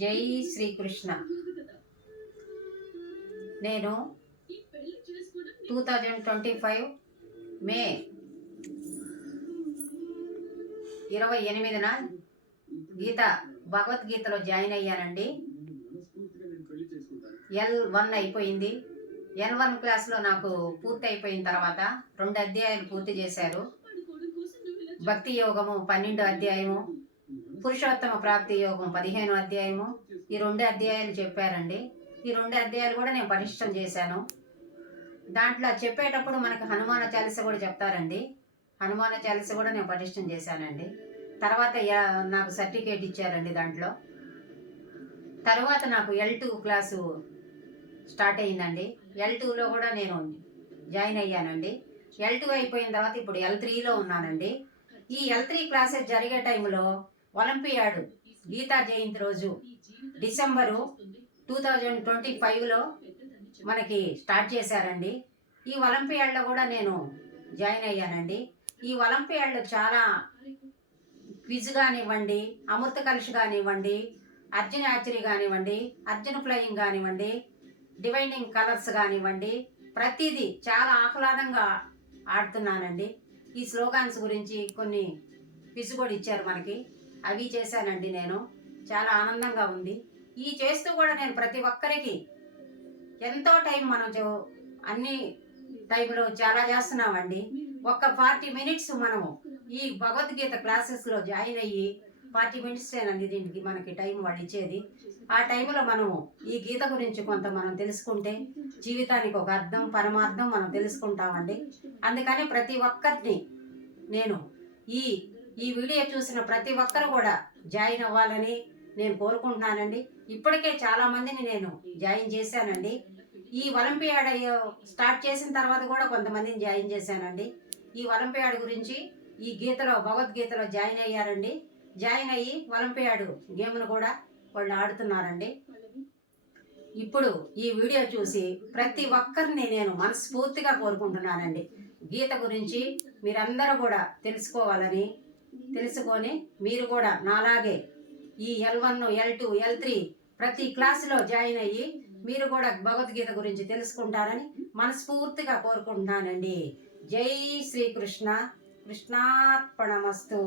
జై శ్రీకృష్ణ. నేను 2025 మే 28న భగవద్గీతలో జాయిన్ అయ్యానండి. L1 అయిపోయింది. L1 క్లాస్లో నాకు పూర్తి అయిపోయిన తర్వాత 2 అధ్యాయాలు పూర్తి చేశారు. భక్తి యోగము 12 అధ్యాయము, పురుషోత్తమ ప్రాప్తి యోగం 15 అధ్యాయము, ఈ 2 అధ్యాయాలు చెప్పారండి. ఈ 2 అధ్యాయాలు కూడా నేను పటిష్టం చేశాను. దాంట్లో చెప్పేటప్పుడు మనకు హనుమాన చాలీస కూడా చెప్తారండి. హనుమాన చాలీస కూడా నేను పటిష్టం చేశానండి. తర్వాత నాకు సర్టిఫికేట్ ఇచ్చారండి. దాంట్లో తర్వాత నాకు L2 క్లాసు స్టార్ట్ అయిందండి. L2లో కూడా నేను జాయిన్ అయ్యానండి. L2 అయిపోయిన తర్వాత ఇప్పుడు L3లో ఉన్నానండి. ఈ L3 క్లాసెస్ జరిగే టైంలో ఒలింపియాడ్ గీతా జయంతి రోజు డిసెంబరు 2025లో మనకి స్టార్ట్ చేశారండి. ఈ ఒలింపియాడ్లో కూడా నేను జాయిన్ అయ్యానండి. ఈ ఒలింపియాడ్లో చాలా క్విజ్ కానివ్వండి, అమృత కలష్ కానివ్వండి, అర్జున్ ఆర్చరీ కానివ్వండి, అర్జున్ ఫ్లయింగ్ కానివ్వండి, డివైనింగ్ కలర్స్ కానివ్వండి, ప్రతిదీ చాలా ఆహ్లాదంగా ఆడుతున్నానండి. ఈ స్లోగాన్స్ గురించి కొన్ని క్విజ్ కూడా ఇచ్చారు మనకి, అవి చేశానండి. నేను చాలా ఆనందంగా ఉంది. ఈ చేస్తూ కూడా నేను ప్రతి ఒక్కరికి ఎంతో టైం మనం అన్ని టైంలో చాలా చేస్తున్నామండి. ఒక్క 40 మినిట్స్ మనము ఈ భగవద్గీత క్లాసెస్లో జాయిన్ అయ్యి 40 మినిట్సేనండి దీనికి మనకి టైం వాళ్ళు ఇచ్చేది. ఆ టైంలో మనము ఈ గీత గురించి కొంత మనం తెలుసుకుంటే జీవితానికి ఒక అర్థం, పరమార్థం మనం తెలుసుకుంటామండి. అందుకని ప్రతి ఒక్కరిని నేను ఈ వీడియో చూసిన ప్రతి ఒక్కరు కూడా జాయిన్ అవ్వాలని నేను కోరుకుంటున్నానండి. ఇప్పటికే చాలామందిని నేను జాయిన్ చేశానండి. ఈ ఒలింపియాడ్ స్టార్ట్ చేసిన తర్వాత కూడా కొంతమందిని జాయిన్ చేశానండి. ఈ ఒలింపియాడ్ గురించి ఈ గీతలో భగవద్గీతలో జాయిన్ అయ్యారండి. జాయిన్ అయ్యి ఒలింపియాడ్ గేమ్ను కూడా వాళ్ళు ఆడుతున్నారండి. ఇప్పుడు ఈ వీడియో చూసి ప్రతి ఒక్కరిని నేను మనస్ఫూర్తిగా కోరుకుంటున్నానండి. గీత గురించి మీరందరూ కూడా తెలుసుకొని మీరు కూడా నాలాగే ఈ L1, L2, L3 ప్రతి క్లాసులో జాయిన్ అయ్యి మీరు కూడా భగవద్గీత గురించి తెలుసుకుంటారని మనస్ఫూర్తిగా కోరుకుంటున్నానండి. జై శ్రీకృష్ణ. కృష్ణార్పణమస్తు.